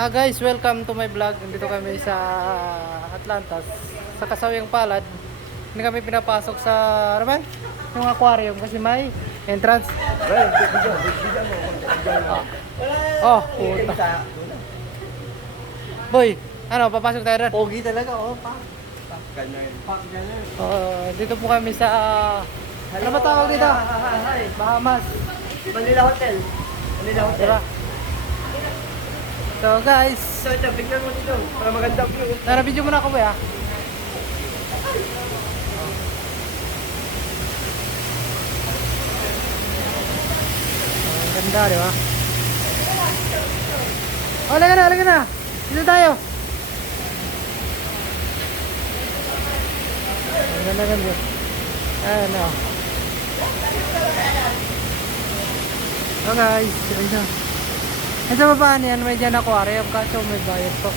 Guys, welcome to my vlog. Nandito kami sa Atlantas, sa Kasawing Palad. Hindi kami pinapasok sa, ano ba? Yung aquarium kasi may entrance. Oh, puta. Boy, ano, papasok tayo rin. Pogi talaga, oh, pa. Ganyan. Dito po kami sa, ano ba tawag dito? Hi. Bahamas. Manila Hotel. Manila Hotel. Diba? So guys, So, ito, bigyan mo dito. Para maganda view. tara video muna ako boy ha. Ang ganda, di ba? Oh, halika na. Dito tayo. Ang ganda. Ayan o. So guys, ayun na. Sa baba niyan, may dyan aquarium kaso may bayad po.